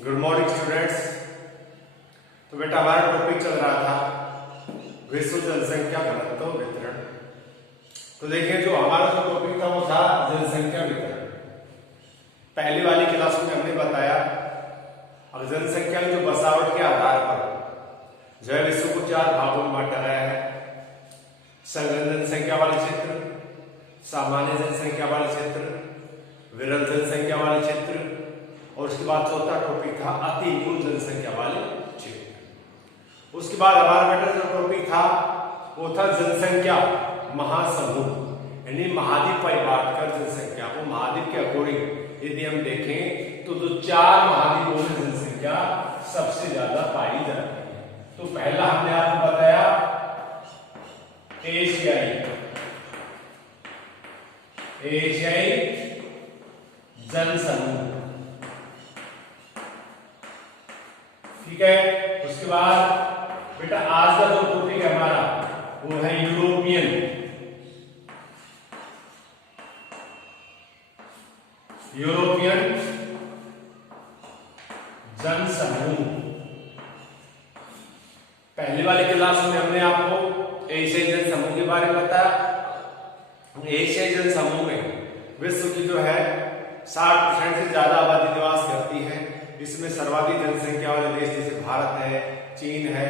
Good morning students. तो बेटा हमारा टॉपिक चल रहा था विश्व जनसंख्या घनत्व वितरण। तो देखिए जो हमारा जो टॉपिक था वो था जनसंख्या वितरण। पहली वाली क्लास में हमने बताया अब जनसंख्या की जो बसावट के आधार पर जो है विश्व को 4 भागों में बांटा गया है। संघन जनसंख्या वाले क्षेत्र, सामान्य जनसंख्या वाले क्षेत्र, विरल जनसंख्या वाले क्षेत्र और उसके बाद चौथा टॉपिक था अति न्यून जनसंख्या वाले क्षेत्र। उसके बाद हमारा बेटा जो टॉपिक था वो था जनसंख्या महासमूह, यानी महाद्वीप पर बांटकर जनसंख्या को महाद्वीप के अकॉर्डिंग यदि हम देखें तो जो 4 महाद्वीपों में जनसंख्या सबसे ज्यादा पाई जाती है। तो पहला हमने आपको बताया एशियाई जनसमूह, ठीक है। उसके बाद बेटा आज का जो टॉपिक है हमारा वो है यूरोपियन जनसमूह। पहली वाली क्लास में हमने आपको एशियाई जनसमूह के बारे में बताया। एशियाई जनसमूह में विश्व की जो है 60% से ज्यादा आबादी निवास करती है। इसमें सर्वाधिक जनसंख्या वाले देश जैसे भारत है, चीन है,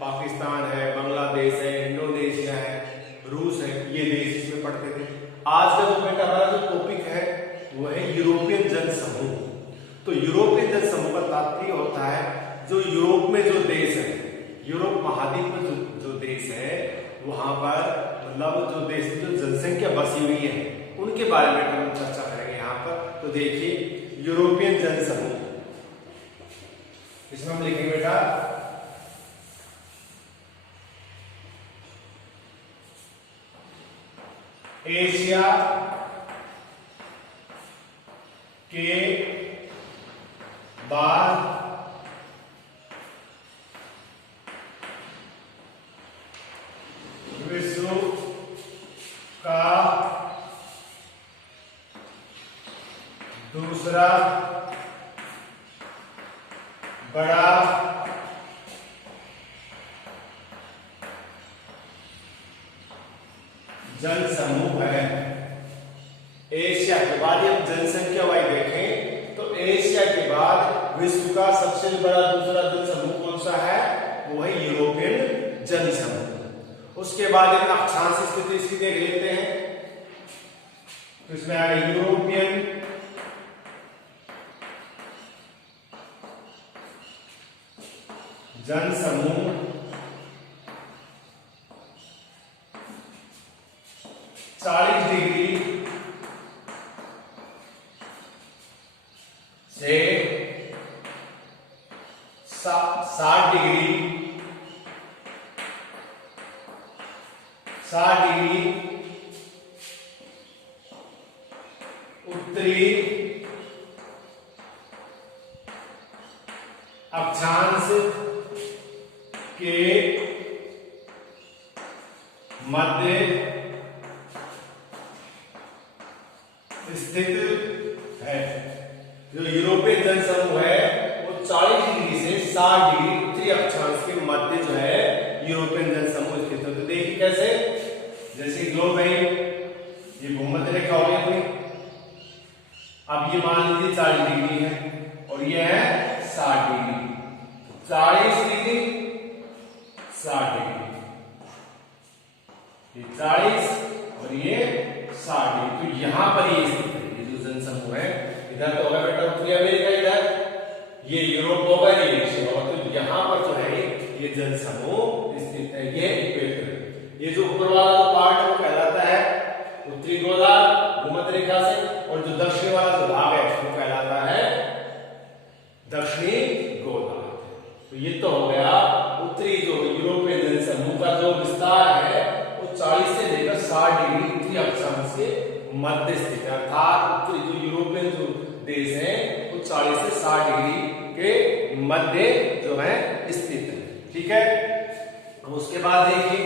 पाकिस्तान है, बांग्लादेश है, इंडोनेशिया है, रूस है, ये देश इसमें पड़ते थे। आज का जो बेटा हमारा जो टॉपिक है वो है यूरोपियन जनसमूह। तो यूरोपियन जनसमूह का तात्पर्य होता है जो यूरोप में जो देश है, यूरोप महाद्वीप में जो देश है वहां पर मतलब जो देश जो जनसंख्या बसी हुई है उनके बारे में हम चर्चा करेंगे यहाँ पर। तो देखिए यूरोपियन जनसमूह, इसमें हम लिखेंगे बेटा एशिया के बाद विश्व का दूसरा बड़ा जनसमूह है। एशिया के बाद हम जनसंख्या वाइज देखें तो एशिया के बाद विश्व का सबसे बड़ा दूसरा जनसमूह कौन सा है? वो है यूरोपियन जनसमूह। उसके बाद हम अक्षांश स्थिति इसकी देख लेते हैं। तो इसमें आ गया यूरोपियन जनसमूह 40 डिग्री से 60 डिग्री उत्तरी अक्षांश के मध्य स्थित है। जो यूरोपियन जनसमूह है वो 40 डिग्री से 60 डिग्री उत्तरी अक्षांश के मध्य जो है यूरोपियन जनसमूह स्थित है। तो देखिए कैसे, जैसे ग्लोब है ये भूमध्य रेखा हो गई अपनी। अब ये मान लीजिए 40 डिग्री है और ये है 60 डिग्री, 40 डिग्री 60 डिग्री, ये 40 और ये 60 डिग्री। तो यहां पर ये जो जनसमूह है इधर तो होगा बेटा उत्तरी अमेरिका, इधर ये यूरोप होगा, ये एशिया होगा। तो यहां पर जो है ये जनसमूह स्थित है। ये इक्वेटर, ये जो ऊपर वाला जो पार्ट है वो कहलाता है उत्तरी गोलार्ध भूमध्य रेखा से, और जो दक्षिण वाला जो भाग है वो कहलाता है दक्षिणी गोलार्ध। तो ये तो हो गया उत्तरी जो यूरोपियन जनसमूह का जो विस्तार है वो 40 से लेकर 60 डिग्री उत्तरी अक्षांश के मध्य स्थित है। अर्थात उत्तरी जो यूरोपियन जो देश है वो 40 से 60 डिग्री के मध्य जो है स्थित है, ठीक है। उसके बाद देखिए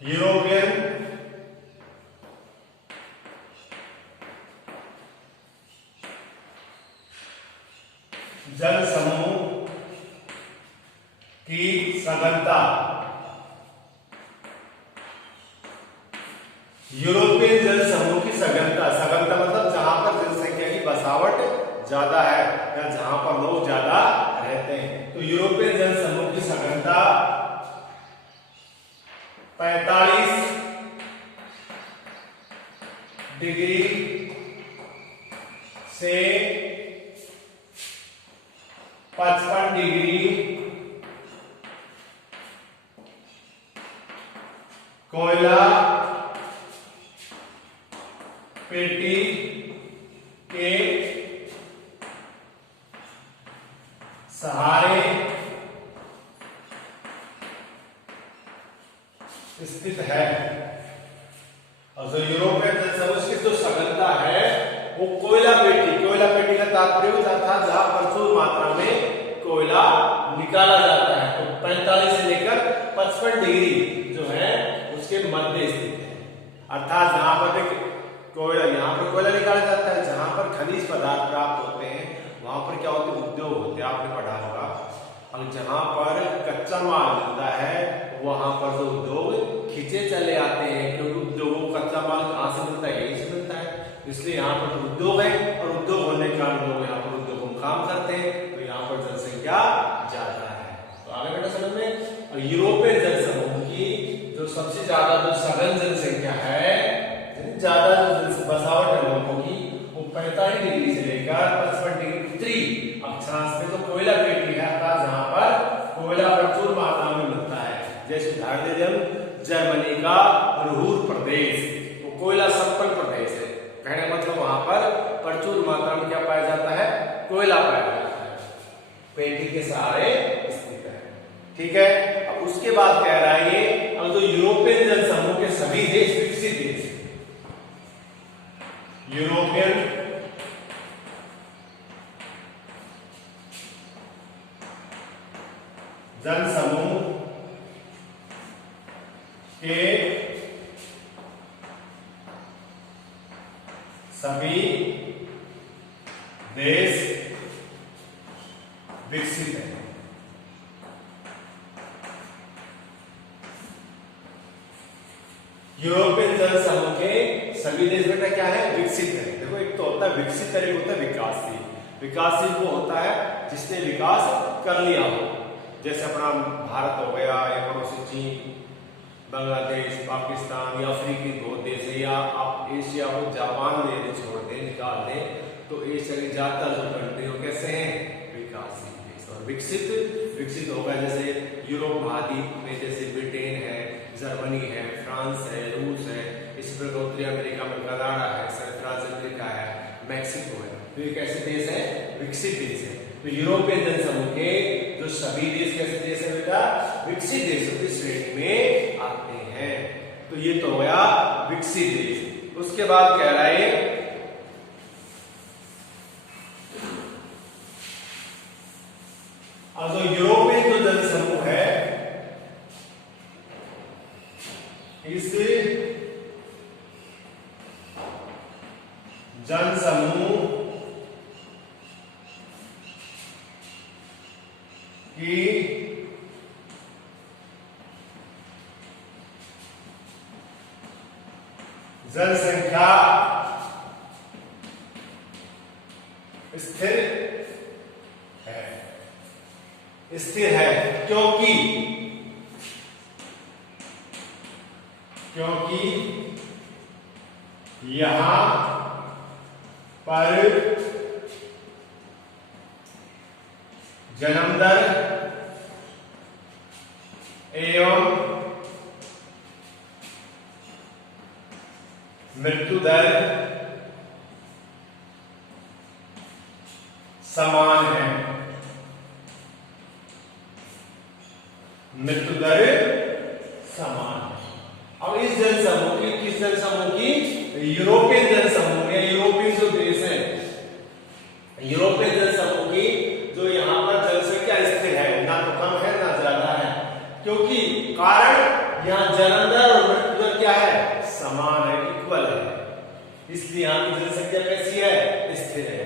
यूरोपियन जन समूह की सघनता, यूरोपियन जन समूह की सघनता, सघनता मतलब जहां पर जनसंख्या की बसावट ज्यादा है या जहां पर लोग ज्यादा रहते हैं। तो यूरोपियन जन समूह की सघनता 45 डिग्री से 55 डिग्री कोयला पेटी के सहारे स्थित है। और जो यूरोपियन जनसमूह की जो सघनता है वो कोयला पेटी का तात्पर्य होता था जहां प्रचुर मात्रा में कोयला निकाला जाता है। तो 45 से लेकर 55 डिग्री जो है उसके मध्य स्थित है, अर्थात जहां पर कोयला, यहाँ पर कोयला निकाला जाता है, जहां पर खनिज पदार्थ प्राप्त होते हैं वहां पर क्या होते हैं, उद्योग होते हैं, आपने पढ़ा होगा। और जहां पर कच्चा माल मिलता है वहां पर जो उद्योग खींचे चले आते हैं, क्योंकि उद्योगों को कच्चा माल कहां से मिलता है, यहीं से मिलता है। इसलिए यहाँ पर तो उद्योग है और उद्योग होने के कारण लोग यहाँ पर उद्योगों में काम करते हैं, तो यहाँ पर जनसंख्या ज्यादा है। तो आगे बेटा समझ में। और यूरोपियन जनसमूह की जो सबसे ज्यादा जो सघन जनसंख्या है, ज्यादा जो बसावट है लोगों की, वो 45 डिग्री से लेकर 55 डिग्री उत्तरी अक्षांश में तो कोयला पेटी है, जहां पर कोयला प्रचुर मात्रा में मिलता है। जैसे उदाहरण दे हम जर्मनी का रुह्र प्रदेश, वो कोयला संपन्न प्रदेश है, कहने मतलब वहां पर प्रचुर मात्रा में क्या पाया जाता है, कोयला पाया जाता है, पेटी के सहारे स्थित है। ठीक है। अब उसके बाद कह रहा है ये, अब जो यूरोपियन जनसमूह के सभी देश विकसित देश, यूरोपियन जनसमूह के सभी देश विकसित हैं। यूरोपियन जनसमूह के सभी देश बेटा क्या है, विकसित है। देखो एक तो होता है विकसित है, एक होता है विकासशील। विकासशील वो होता है जिसने विकास कर लिया हो, जैसे अपना भारत हो गया या पड़ोसी चीन, बांग्लादेश, पाकिस्तान या अफ्रीकी बहुत देश है, या आप एशिया को जापान में यदि छोड़ दें, निकाल दें, तो एशिया की ज्यादातर जो कंट्री हो कैसे हैं, विकासशील देश। और विकसित होगा जैसे यूरोप महाद्वीप में जैसे ब्रिटेन है, जर्मनी है, फ्रांस है, रूस है, इसी प्रकार उत्तरी अमेरिका में कनाडा है, संयुक्त अमेरिका है, मैक्सिको है। तो ये कैसे देश है, विकसित देश है। तो यूरोपियन जनसमूह के जो सभी देश कैसे देश है बेटा, विकसित देशों की श्रेणी में आते हैं। तो ये तो हो गया विकसित देश। उसके बाद कह रहा है अब जो यूरोपियन जो जनसमूह है, इस जनसमूह की जनसंख्या स्थिर है, स्थिर है क्योंकि यहां पर जन्म दर एवं मृत्यु दर समान है। मृत्यु दर समान है। अब इस जनसमूह की, किस जनसमूह की, यूरोपियन जनसमूह या यूरोपियन जो देश है, यूरोपियन जनसमूह की जो यहाँ पर जनसंख्या स्थिर है, ना तो कम है ना ज्यादा है, क्योंकि कारण यहाँ जन्म दर और इसलिए यहाँ की जनसंख्या कैसी है, स्थिर है।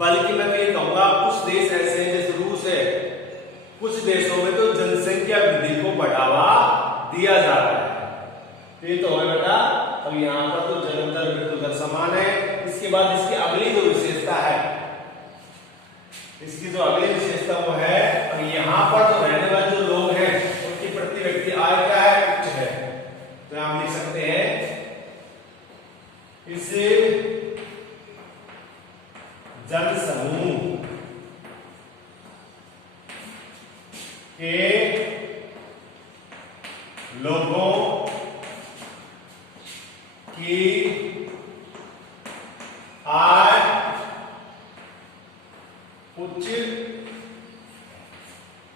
बल्कि मैं तो ये कहूंगा कुछ देश ऐसे हैं जैसे रूस है, कुछ देशों में तो जनसंख्या वृद्धि को बढ़ावा दिया जा रहा है। ये तो है बेटा। अब यहाँ पर तो जन्म दर मृत्यु दर समान है। इसके बाद इसकी अगली जो विशेषता है, इसकी जो अगली विशेषता वो है, अब यहाँ पर जो रहने वाले जो लोग हैं उनकी प्रति व्यक्ति आय क्या है, उच्च है। तो हम लिख सकते हैं इस जनसमूह के लोगों की आय उच्च,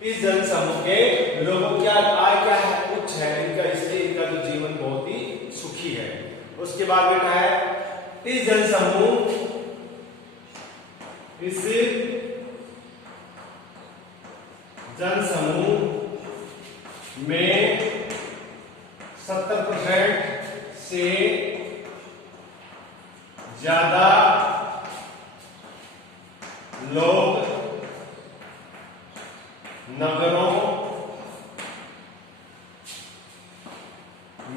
इस जनसमूह के लोगों की आय क्या है, उच्च है। इनका इसलिए इनका जो जीवन बहुत ही सुखी है। उसके बाद बेटा है इस जनसमूह में 70% से ज्यादा लोग नगरों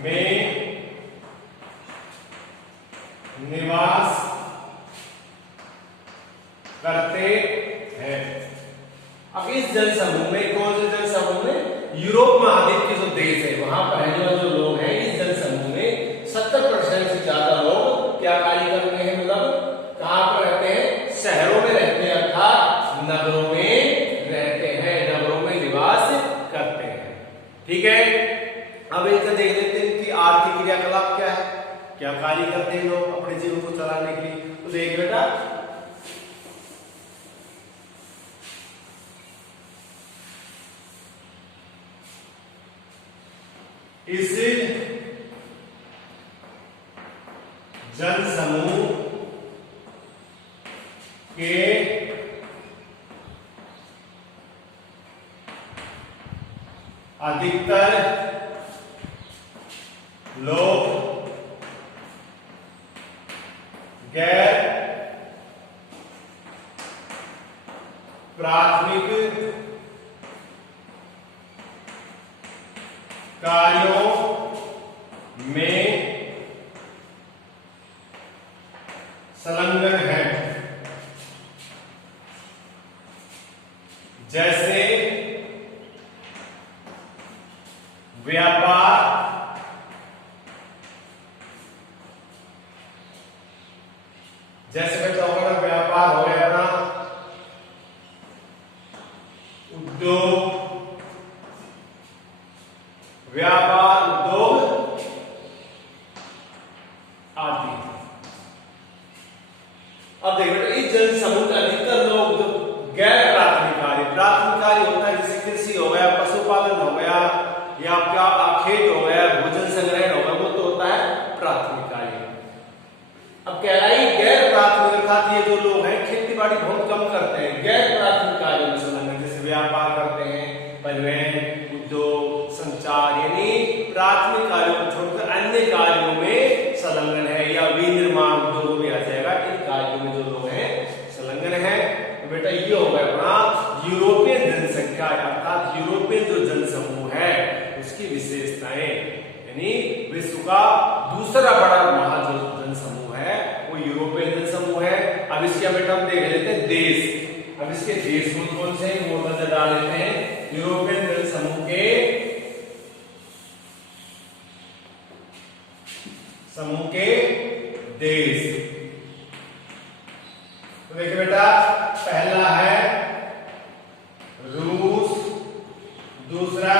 में निवास करते हैं। अब इस जनसमूह में, कौन से जनसमूह में, यूरोप महाद्वीप के जो देश है वहां पर रहने वाले जो लोग हैं, इस जनसमूह में 70% से ज्यादा लोग क्या कार्य कर रहे हैं, मतलब कहां पर रहते हैं, शहरों में रहते हैं, अर्थात नगरों में रहते हैं, नगरों में निवास करते हैं। ठीक है। अब इनका देख लेते हैं कि आर्थिक क्रियाकलाप क्या है, क्या कार्य करते हैं लोग अपने जीवन को चलाने के लिए। तो देख बेटा, इस जनसमूह के अधिकतर लोग गैर प्राथमिक कार्यों में संलग्न है, जैसे व्यापार, जैसे बच्चा होगा ना, व्यापार हो गया ना, उद्योग, व्यापार, उद्योग आदि। अब देखो इस जनसमूह के अधिकतर लोग जो गैर प्राथमिक कार्य होता है, जैसे कृषि हो गया, पशुपालन हो गया, या क्या खेत हो गया, भोजन संग्रहण हो गया, वो तो होता है प्राथमिक कार्य। अब कहलाई गैर प्राथमिक, अर्थात ये जो लोग हैं खेती बाड़ी बहुत कम करते हैं, गैर प्राथमिक कार्यों में संलग्न, जैसे व्यापार करते हैं, परिवहन, उद्योग, संचार, यानी प्राथमिक कार्यों को छोड़कर अन्य कार्यों में संलग्न है, या विनिर्माण उद्योग भी आ जाएगा। इन कार्यों में जो लोग हैं संलग्न है। तो बेटा ये हो गया अपना यूरोपियन जनसंख्या, अर्थात यूरोपियन जो जनसमूह है उसकी विशेषताएं, यानी विश्व का दूसरा बड़ा जनसमूह है वो यूरोपियन जनसमूह है। अब इसके बेटा हम देख लेते हैं देश। अब इसके देश कौन से हैं वो नजर डाल लेते हैं। यूरोपियन जनसमूह के देश, तो देखिए बेटा, पहला है रूस, दूसरा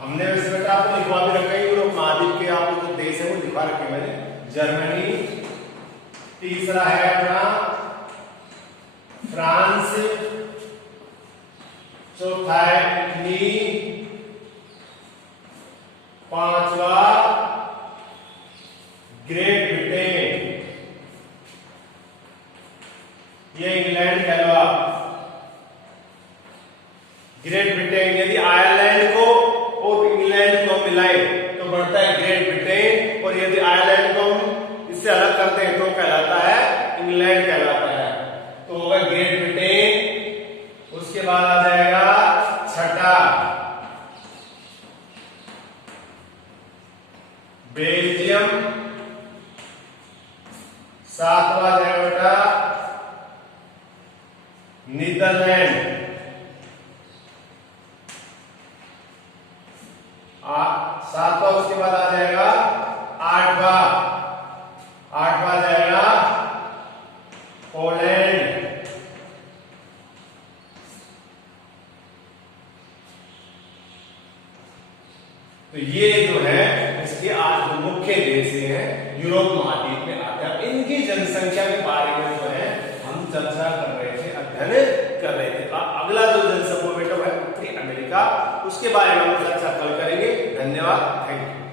हमने वैसे बेटा आपको लिखवा भी रखा है, यूरोप महाद्वीप के आपको जो देश है वो लिखवा रखे मैंने, जर्मनी, तीसरा है अपना फ्रांस, चौथा है इटली, पांचवा ग्रेट ब्रिटेन, ये इंग्लैंड कहलवा, ग्रेट ब्रिटेन। यदि आयरलैंड को और इंग्लैंड को मिलाए तो बढ़ता है ग्रेट ब्रिटेन, और यदि कौन कहलाता है? इंग्लैंड कहलाता है। तो होगा ग्रेट ब्रिटेन, उसके बाद आ जाएगा छठा बेल्जियम, सातवां जाएगा बेटा नीदरलैंड, सातवां उसके बाद आ जाएगा आठवां जाएगा पोलैंड, तो ये जो है इसके 8 जो मुख्य देश हैं यूरोप महाद्वीप में आते हैं। इनकी जनसंख्या के बारे में जो है हम चर्चा कर रहे थे, अध्ययन कर रहे थे। अगला जो जनसमूह बेटा है उत्तरी अमेरिका, उसके बारे में हम चर्चा कल करेंगे। धन्यवाद, थैंक यू।